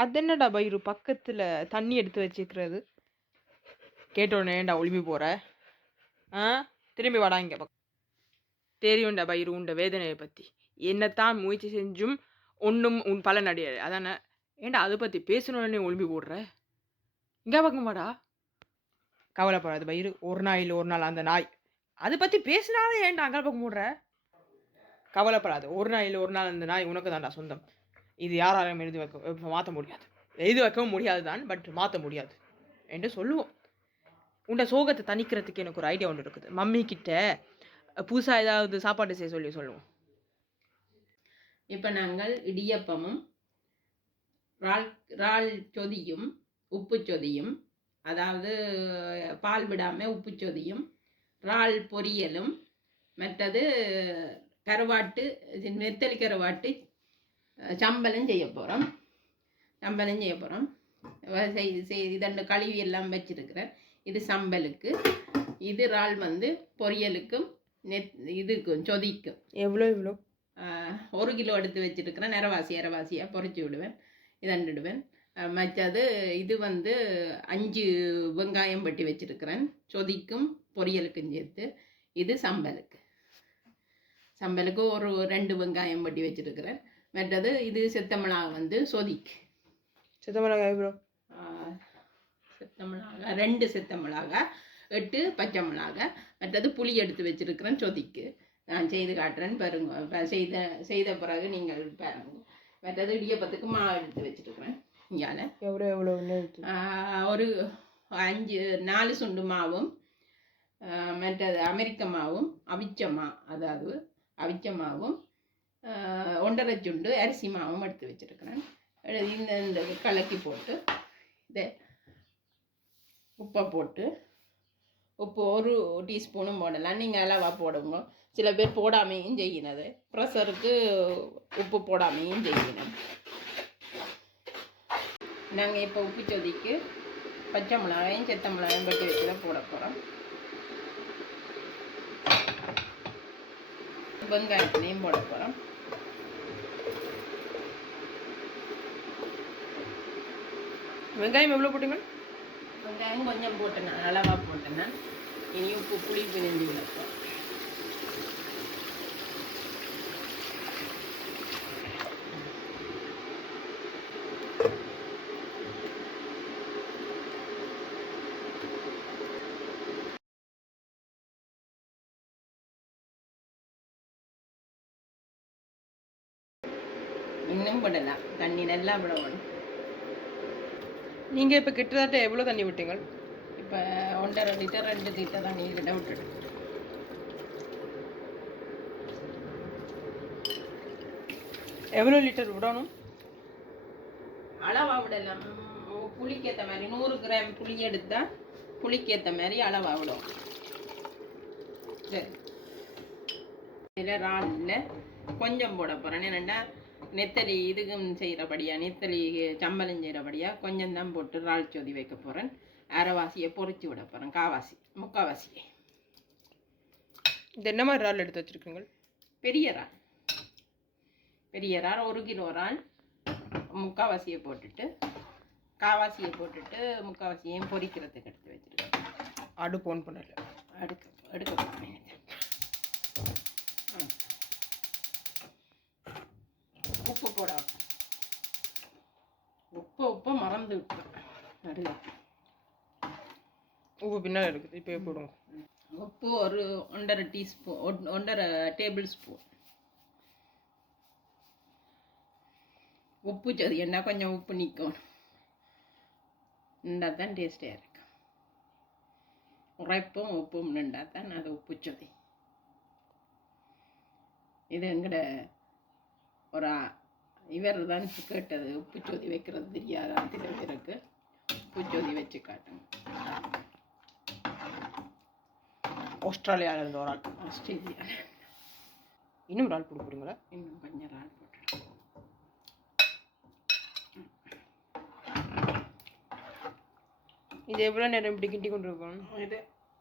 அது என்னடா பயிரு பக்கத்துல தண்ணி எடுத்து வச்சுக்கிறது? கேட்டோன்னே ஏன்டா ஒளிம்பி போற? ஆ திரும்பி வாடா இங்க தெரியும்டா பயிரு உண்ட வேதனையை பத்தி. என்னத்தான் முயற்சி செஞ்சும் ஒன்றும் உன் பலன் அடையாது. அதானே? ஏன்டா அதை பத்தி பேசணும்னு ஒளிம்பி போடுற? இங்க பக்கம் வாடா. கவலைப்படாது பயிரு, ஒரு நாள் இல்லை ஒரு நாள் அந்த நாய் அதை பத்தி பேசினாலே ஏன்டா அங்கே பக்கம் போடுற? கவலைப்படாது, ஒரு நாள் இல்லை ஒரு நாள் அந்த நாய் உனக்கு தான்டா சொந்தம். இது யாராலும் எழுதி வைக்க மாற்ற முடியாது. எழுதி வைக்கவும் முடியாது தான், பட் மாற்ற முடியாது என்று சொல்லுவோம். உண்ட சோகத்தை தணிக்கிறதுக்கு எனக்கு ஒரு ஐடியா ஒன்று இருக்குது. மம்மி கிட்ட புதுசாக ஏதாவது சாப்பாடு செய்ய சொல்லுவோம். இப்போ நாங்கள் இடியப்பமும் இறால் சொதியும் உப்பு சொதியும், அதாவது பால் விடாமல் உப்பு சொதியும், இறால் பொரியலும், மற்றது கருவாட்டு நெத்தலி கருவாட்டு சம்பலும் செய்ய போகிறோம். இதண்டு கழுவி எல்லாம் வச்சிருக்கிறேன். இது சம்பலுக்கு, இது இறால் பொரியலுக்கும் இதுக்கும் சொதிக்கும். எவ்வளோ 1 கிலோ எடுத்து வச்சிருக்கிறேன். இரவாசியாக பொறிச்சு விடுவேன், இதண்டுடுவேன். மற்றது இது 5 வெங்காயம் வெட்டி வச்சிருக்கிறேன், சொதிக்கும் பொரியலுக்கும் சேர்த்து. இது சம்பலுக்கு ஒரு 2 வெங்காயம் வெட்டி வச்சிருக்கிறேன். மற்றது இது செத்தமிளகா சொதிக்கு. செத்தமிளகாய் எவ்வளோ? செத்தமிளகா 2 செத்தமிளகா, 8 பச்சை மிளகாய். மற்றது புளி எடுத்து வச்சிருக்கிறேன் சொதிக்கு. நான் செய்து காட்டுறேன் பாருங்க. செய்த பிறகு நீங்கள் பாருங்க. மற்றது இடியப்பத்துக்கு மாவு எடுத்து வச்சிருக்கிறேன். இங்கால எவ்வளோ ஒரு 4 சுண்டு மாவும், மற்றது அமெரிக்க மாவும், அதாவது அவிச்ச மாவும், 1.5 சுண்டு அரிசி மாவும் எடுத்து வச்சிருக்கிறேன். இந்த கலக்கி போட்டு இதை உப்பை போட்டு, உப்பு 1 டீஸ்பூனும் போடலாம். நீங்கள் அளவாக போடுங்க. சில பேர் போடாமையும் செய்யினது, ப்ரெஷருக்கு உப்பு போடாமையும் செய்யணும். நாங்கள் இப்போ உப்பு சொதிக்கு பச்சை மிளகாயும் செத்த மிளகாயும் வெட்டி வச்சு தான் போட போகிறோம். வெங்காயத்திலையும் போட போகிறோம். வெங்காயம் எவ்வளோ போட்டுங்க? வெங்காயம் கொஞ்சம் போட்டேன், அளவாக போட்டேன். இனி உப்பு புளி பிணைஞ்சு விடப்போம். இன்னும் விடலாம், தண்ணி நல்லா விடணும். நீங்கள் இப்போ கிட்டத்தட்ட எவ்வளோ தண்ணி விட்டீங்க? இப்போ 1.5 லிட்டர் 2 லிட்டர் தண்ணி கிட்ட விட்டுடு. எவ்வளோ லிட்டர் விடணும்? அளவாக விடலாம். புளிக்கேற்ற மாதிரி 100 கிராம் புளி எடுத்தால் புளிக்கேற்ற மாதிரி அளவாக விடும். சரி, இதில் இறாலில் கொஞ்சம் போட போகிறேன். என்னென்னா நெத்தலி இதுக்கும் செய்கிறபடியா, நெத்தலி சம்பளம் செய்கிறபடியா கொஞ்சம் தான் போட்டு இறால் சொதி வைக்க போகிறேன். அரைவாசியை பொறிச்சு விட போகிறேன், முக்கால்வாசியை. இது என்ன மாதிரி இறால் எடுத்து வச்சுருக்குங்க? பெரிய இறால் 1 கிலோ இறால். முக்கால்வாசியை போட்டுட்டு காவாசியை போட்டுட்டு முக்கால்வாசியையும் பொரிக்கிறதுக்கு எடுத்து வச்சுருக்கேன். அடுப்பு ஆன் பண்ணல, எடுக்க போகிறேன். உப்பு போட, உப்பு மறந்து விட்டேன். உப்பு பின்னால் இருக்குது, இப்போ போடுங்க. உப்பு ஒரு 1.5 டீஸ்பூன், 1.5 டேபிள் ஸ்பூன் உப்பு சொதி. என்ன கொஞ்சம் உப்பு நிற்கணும், நின்றா தான் டேஸ்டியாக இருக்கு. உரைப்பும் உப்பும் நின்றா தான் அது உப்பு சொதி. இது எங்கட ஒரு இவர் தான் கேட்டது, உப்பு சொதி வைக்கிறது தெரியாதா சில பேருக்கு. உப்பு சொதி வச்சு காட்டுங்க. ஆஸ்திரேலியாவிலேருந்து ஒரு ஆள். ஆஸ்திரேலியா. இன்னும் இறால் போடுங்களா? இன்னும் கொஞ்சம் இறால் போட்டுடும். இது எவ்வளோ நேரம் இப்படி கிண்டி கொண்டு இருக்கணும்?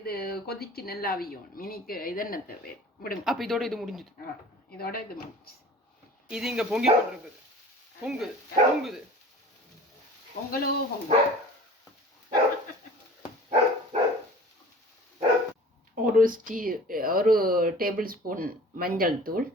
இது கொதிச்சு நல்லா அவியும். மினிக்கு இது என்ன தேவை விடுங்க. அப்போ இதோட இது முடிஞ்சுது. இதோட இது முடிஞ்சு. இது இங்கே பொங்கி கொண்டு இருக்குது. பொங்குது. பொங்கலோ பொங்கல். ஒரு டேபிள் ஸ்பூன் மஞ்சள் தூள்,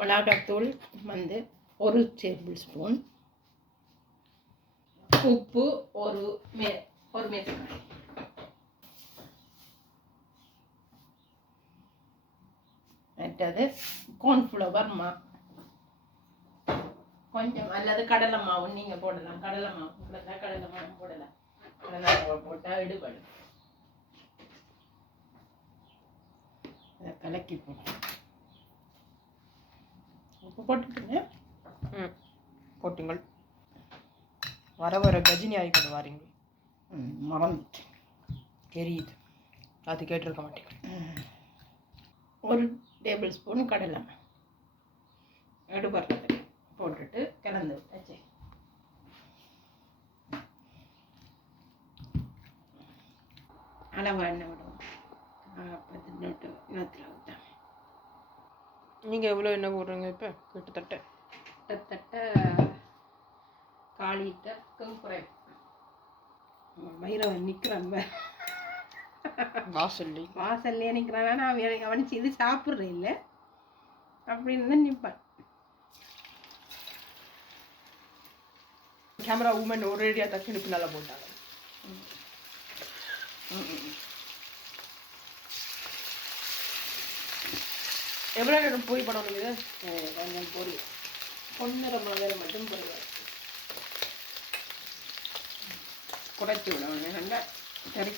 மிளகாத்தூள் வந்து ஒரு டேபிள் ஸ்பூன், உப்பு ஒரு மேசக்கரண்டி, மற்றது கார்ன்ஃப்ளவர் கொஞ்சம், அல்லது கடலை மாவு நீங்க போடலாம். கடலை மாவு போடலாம். கடலை மாவு போட்டா எடுபடும். அதை கலக்கி போட்டு உப்பு போட்டுட்டுங்க. போட்டுங்கள். வர கஜினி ஆகி கொண்டு வாரீங்க. மறந்துட்டு தெரியுது, அது கேட்டிருக்க மாட்டேங்க. ஒரு டேபிள் ஸ்பூன் கடலை எடுபடுறது போட்டுட்டு கலந்து விட்டாச்சு. அளவா எண்ணெய் விடுவோம். நேரத்தில் ஊற்றாங்க. நீங்கள் எவ்வளோ எண்ணெய் போடுறீங்க இப்போ? கிட்டத்தட்ட 1/4 லிட்டருக்கும் குறை. வைரவன் நிற்கிறான் வாசல்லே நிற்கிறான். நான் கவனிச்சு இது சாப்பிட்றேன் இல்லை அப்படின்னு தான் நிற்பான். கேமரா உமன் ஒரேடியாக தச்சு நல்லா போட்டாங்க. எவ்வளோ நேரம் போய் படம் இது? கொஞ்சம் பொரி பொன்னிறமாக மட்டும் பொரிவார் குறைச்சி விடணும். நல்லா சரி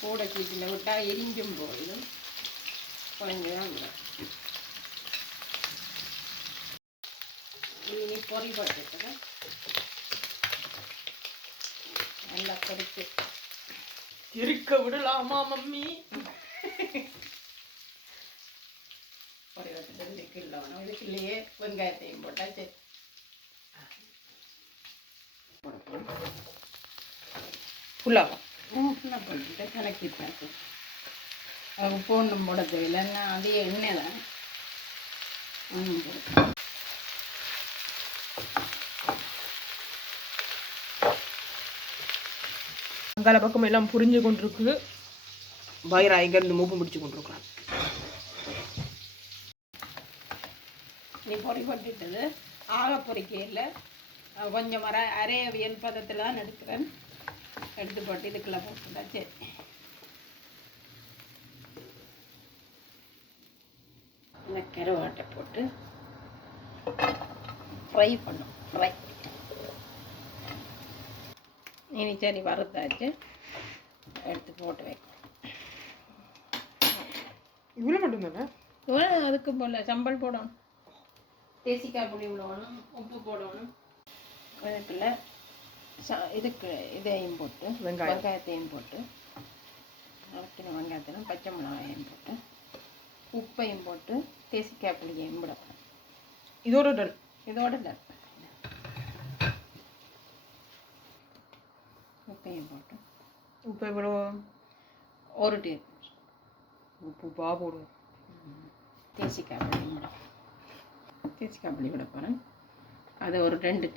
கூட கீட்டில் விட்டால் எரிஞ்சும் போயிடும். குறைஞ்சுதான் விடும். இனி பொறி போட்டுட்டு நல்லா பொரிச்சு இருக்க விடலாமா மம்மி? பொறி வச்சுட்டு இதுக்கு இல்லை வேணும். இதுக்குள்ளேயே வெங்காயத்தையும் போட்டால் சரி ஃபுல்லாக போட்டுட்டு கலக்கிட்டாச்சு. அது போடணும் போட தேவையில்லைன்னா அதே எண்ணெய் தான் ஒன்றும் போடும். அங்கால பக்கம் எல்லாம் புரிஞ்சு கொண்டிருக்கு. பயிரா இங்கேருந்து மூப்பு முடிச்சு கொண்டிருக்கிறான். நீ பொறி போட்டுட்டது ஆக பொறிக்கையில் கொஞ்சம் அரையவியல் பதத்தில் தான் எடுக்கிறேன். எடுத்து போட்டு இதுக்குள்ளே போட்டுட்டா சரி. இந்த கருவாட்டை போட்டு ஃப்ரை பண்ணும். இனி சரி வறுத்தாச்சு எடுத்து போட்டு வைக்கும். இவ்வளோ மட்டும்தானே? அதுக்கு போல சம்பல் போடணும், தேசிக்காய் பொடி விடணும், உப்பு போடணும். அதுக்குள்ள இதுக்கு இதையும் போட்டு வெங்காயத்தையும் போட்டு வதக்கின வெங்காயத்தையும் பச்சை மிளகாயையும் போட்டு உப்பையும் போட்டு தேசிக்காய் பொடியையும் விடணும். இதோட டன். உப்பையும் போட்டு உப்பு எவ்வளோ? ஒரு டேபிள் உப்பு போடுவோம். தேசிக்காய் பொடி விட போகிறேன். அது ஒரு 2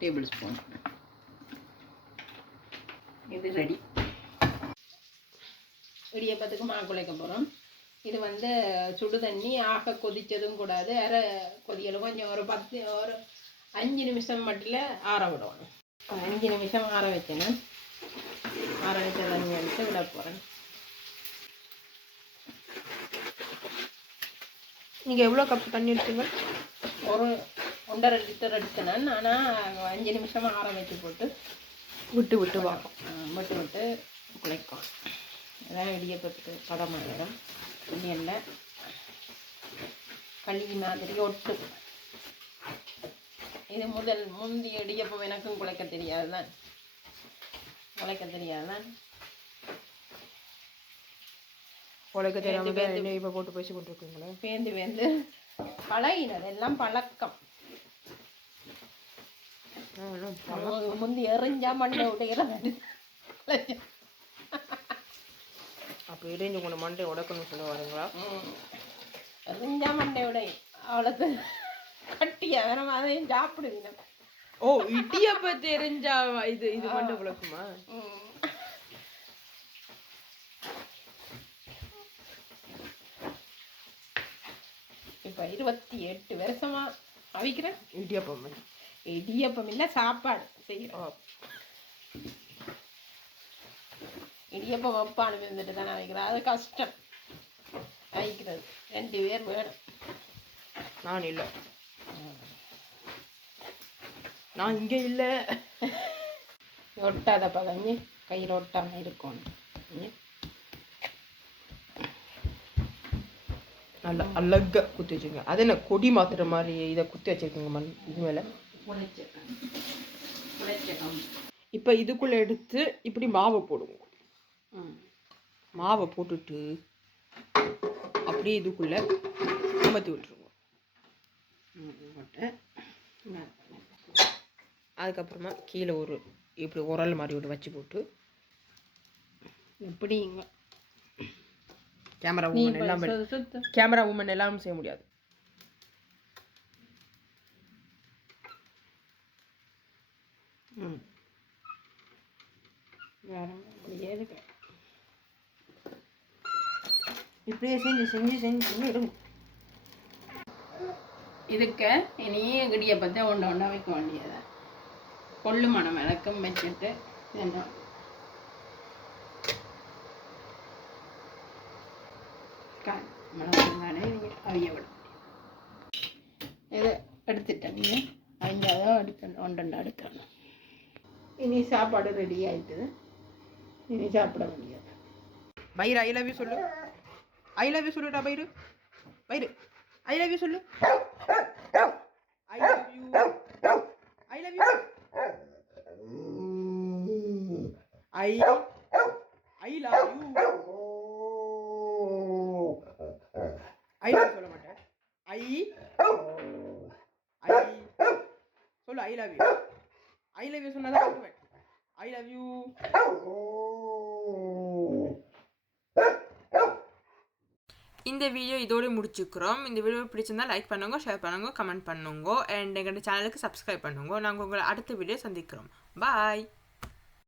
டேபிள் ஸ்பூன். இது ரெடி. இடியப்பத்துக்கு மாவு குழைக்க போகிறோம். இது வந்து சுடு தண்ணி ஆக கொதித்ததும் கூடாது, அரை கொதிக்கலும். கொஞ்சம் ஒரு 5 நிமிஷம் மட்டும் ஆற விடணும். 5 நிமிஷம் ஆற வச்சேன்னா ஆற வச்ச தண்ணி எடுத்து விட போகிறேன். நீங்கள் எவ்வளோ கப் தண்ணி எடுத்தீங்க? ஒரு 1.5 லிட்டர் எடுத்தேன். ஆனால் 5 நிமிஷமாக ஆற வச்சு போட்டு விட்டு வாங்க. விட்டு குழைக்கும். அதான் இடியப்பத்துக்கு பதமாக வரும். இல்லை களி மாதிரி ஒட்டு. இது முந்தைய இடியப்பம் எனக்கும் குழைக்க தெரியாதுதான். உழைக்க தெரியாம எண்ணெய் இப்போ போட்டு பேசி கொண்டிருக்கீங்களே. பேந்து பழகினது எல்லாம் பழக்கம். முந்தி எறிஞ்சா மண்டை விட்டு அப்போ எரிஞ்சு உங்களை மண்டை உடக்கணும்னு சொல்ல வரீங்களா? எறிஞ்சா மண்டை விடை அவ்வளோக்கு கட்டியா வேணும் அதையும் சாப்பிடுவீங்க. ஓ இடியப்ப தெரிஞ்சா இது இது மட்டும் விளக்குமா? இப்ப 28 வருஷமா அவிக்கிறேன் இடியப்பம். இடியப்பம் இல்ல சாப்பாடு செய்யறோம். இடியப்பம் வைப்பானு வந்துட்டு தானே அவிக்கிறேன். அது கஷ்டம் அவிக்கிறது. 2 பேர் வேணும். நான் இல்லை, நான் இங்கே இல்லை. ஒட்டாத பதங்கி கையில் ஒட்டாம இருக்கும். நல்லா அழகா குத்தி வச்சுருங்க. அது என்ன கொடி மாத்துற மாதிரி இதை குத்தி வச்சிருக்கீங்க மண் இது மேலே. இப்போ இதுக்குள்ளே எடுத்து இப்படி மாவை போடுவோம். மாவை போட்டுட்டு அப்படியே இதுக்குள்ளே அமர்த்தி விட்டுருவோம். அதுக்கப்புறமா கீழே ஒரு இப்படி உரல் மாதிரி ஒன்று வச்சு போட்டு எப்படிங்க கேமரா உமன் எல்லாம் கேமரா உமன் எல்லாம் செய்ய முடியாது. இப்படியே செஞ்சு செஞ்சு செஞ்சு செஞ்சு எடுங்க. இதுக்கு இனி இடியப்பத்தை ஒன்றா வைக்க வேண்டியதை கொள்ளு மணம் இறக்கம் வச்சுட்டு மிளகாய் அவிய விடும். இதை எடுத்துட்டேன். அஞ்சாதான் எடுக்கணும், ஒன்றா எடுக்கணும். இனி சாப்பாடு ரெடி ஆயிட்டுது. இனி சாப்பிட முடியாது. பயிர் ஐ லவ் யூ சொல்லு. ஐ லவ் யூ சொல்லுடா பயிரு. பயிரு ஐ லவ் யூ சொல்லு. I love you. I love you. I I love you. I love சொல்ல மாட்டேன். ஐ ஐ சொல்லு. I love you. I love you சொன்னதான் பண்ணுவேன். I love you. இந்த வீடியோ இதோட முடிச்சுக்கிறோம். இந்த வீடியோ பிடிச்சிருந்தா லைக் பண்ணுங்க, ஷேர் பண்ணுங்க, கமெண்ட் பண்ணுங்க, அண்ட் எங்கள் சேனலுக்கு சப்ஸ்கிரைப் பண்ணுங்க. நாங்கள் உங்களை அடுத்த வீடியோ சந்திக்கிறோம். பாய்.